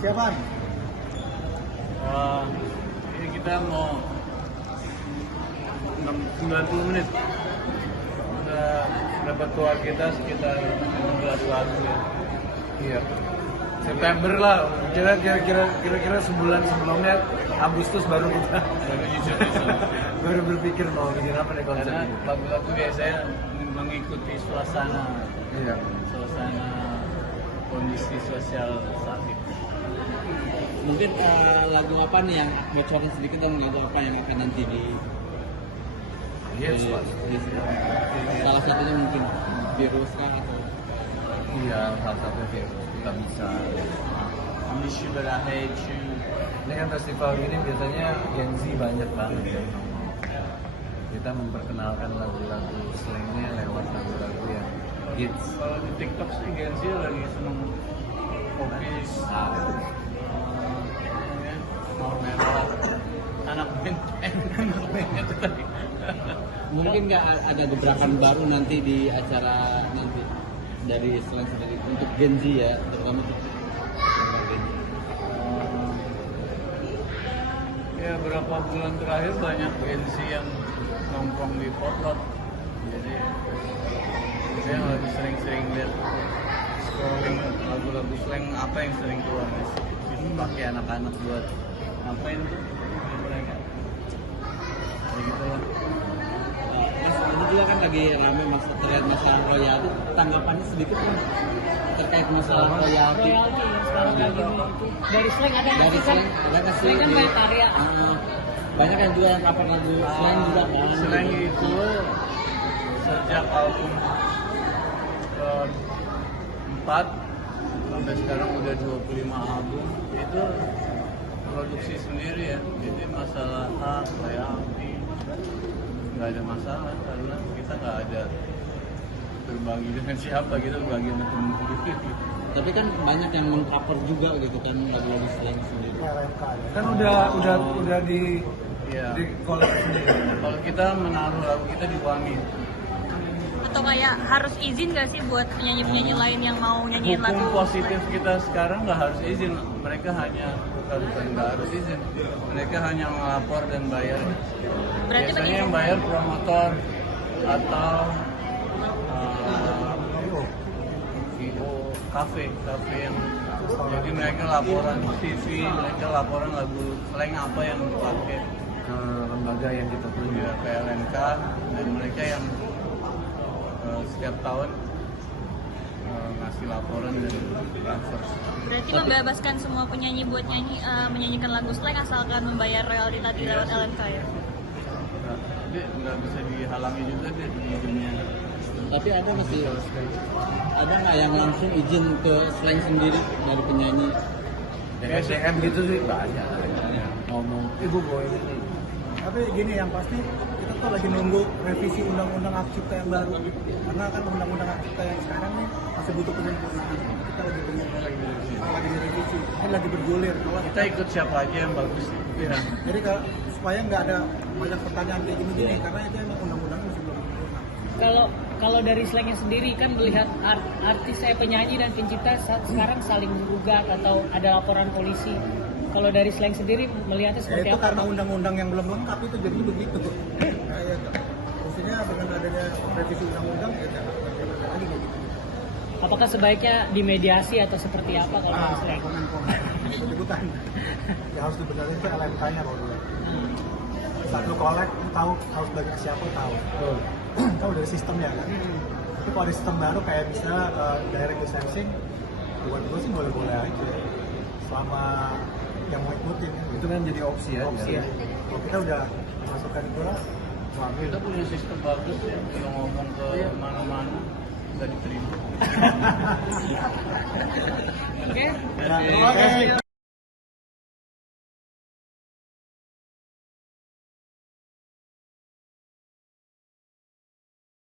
Siapaan? Ini kita mau 90 menit. Udah repertoire kita sekitar 16 lagu ya. Iya. September lah, kira-kira sebulan sebelumnya Agustus baru kita baru berpikir mau bikin apa nih konsep Karena ini. lagu-lagu biasanya mengikuti suasana kondisi sosial saat itu. Mungkin lagu apa nih yang bocorin sedikit dong, lagu apa yang akan nanti di salah satunya mungkin virus kah atau Iya, salah satu kita bisa. Ini kan festival ini biasanya Gen Z banyak banget ya. Kita memperkenalkan lagu-lagu slangnya lewat lagu-lagu yang hits. Kalau di TikTok sih Gen Z lagi seneng popis, mau merah, anak benteng itu tadi. mungkin nggak ada gebrakan baru nanti di acara nanti dari selain sendiri untuk Gen Z ya, terutama untuk Gen Z. Ya beberapa bulan terakhir banyak Gen Z yang nongkrong di potlot, jadi saya lagi sering-sering lihat scrolling lagu-lagu slang apa yang sering keluar guys. Itu pakai anak-anak buat ngapain tuh mereka kayak gitu lah. Mas, ini juga kan lagi rame terkait masalah royalti, tanggapannya sedikit kan terkait masalah royalti. Royalti yang sekarang lagi itu dari slang ada nggak Dari sih kan? slang ada nggak sih? Slang kan banyak karya. Banyak yang juga yang cover lagu slang juga kan. Slang itu sejak album keempat sampai sekarang udah 25 album itu produksi sendiri ya, jadi masalah hak royalti nggak ada masalah karena kita nggak ada berbagi dengan siapa gitu, berbagi dengan teman gitu. Tapi kan banyak yang mengcover juga gitu kan lagu-lagu slang sendiri. LMK ya. Kan udah di Iya. kolek sendiri. Kalau kita menaruh lagu kita di Wangi, Atau kayak harus izin gak sih buat penyanyi-penyanyi lain yang mau nyanyiin lagu? hukum positif kita sekarang nggak harus izin, mereka hanya bukan nggak harus izin, mereka hanya melapor dan bayar. Berarti Biasanya yang bayar promotor atau VO kafe yang jadi mereka laporan TV, mereka laporan lagu slang apa yang dipakai Ke lembaga yang kita punya. ya PLNK, dan mereka yang setiap tahun ngasih laporan dan transfer. Berarti membebaskan semua penyanyi buat menyanyikan lagu slang asalkan membayar royalti tadi lewat LMK ya? Nah, jadi nggak bisa dihalangi juga deh di dunia. Tapi ada nggak sih, ada nggak yang langsung izin ke slang sendiri dari penyanyi? DM gitu sih banyak. Ngomong, ibu gue ini. Tapi gini, yang pasti kita tuh lagi nunggu revisi undang-undang hak cipta yang baru. Karena kan undang-undang hak cipta yang sekarang nih masih butuh penyempurnaan. Kita lagi direvisi, kan lagi bergulir. Kita ikut siapa aja yang bagus. Ya. Jadi supaya nggak ada banyak pertanyaan kayak gini-gini, karena itu emang undang-undangnya masih belum sempurna. Kalau dari slangnya sendiri kan melihat artis penyanyi dan pencipta sekarang saling menggugat atau ada laporan polisi. Kalau dari slang sendiri melihatnya Ya, seperti itu apa? karena undang-undang yang belum lengkap itu jadi begitu. Kayak maksudnya dengan adanya revisi undang-undang ya jangan lagi kayak gitu. Apakah sebaiknya dimediasi atau seperti apa kalau dari slang? Komen-komen sebutan. Ya harus dibenerin itu LMK-nya kalau dulu. Saat lu kolek, lu tahu harus bagi ke siapa tahu. Tahu dari sistemnya kan. Tapi kalau di sistem baru kayak misalnya direct licensing, buat gue sih boleh-boleh aja. Selama yang mau ikutin Itu kan jadi opsi ya. opsi ya. Kalau kita udah masukkan itu lah, ambil. Kita punya sistem bagus ya, yang ngomong ke mana-mana nggak diterima. Oke. Terima kasih.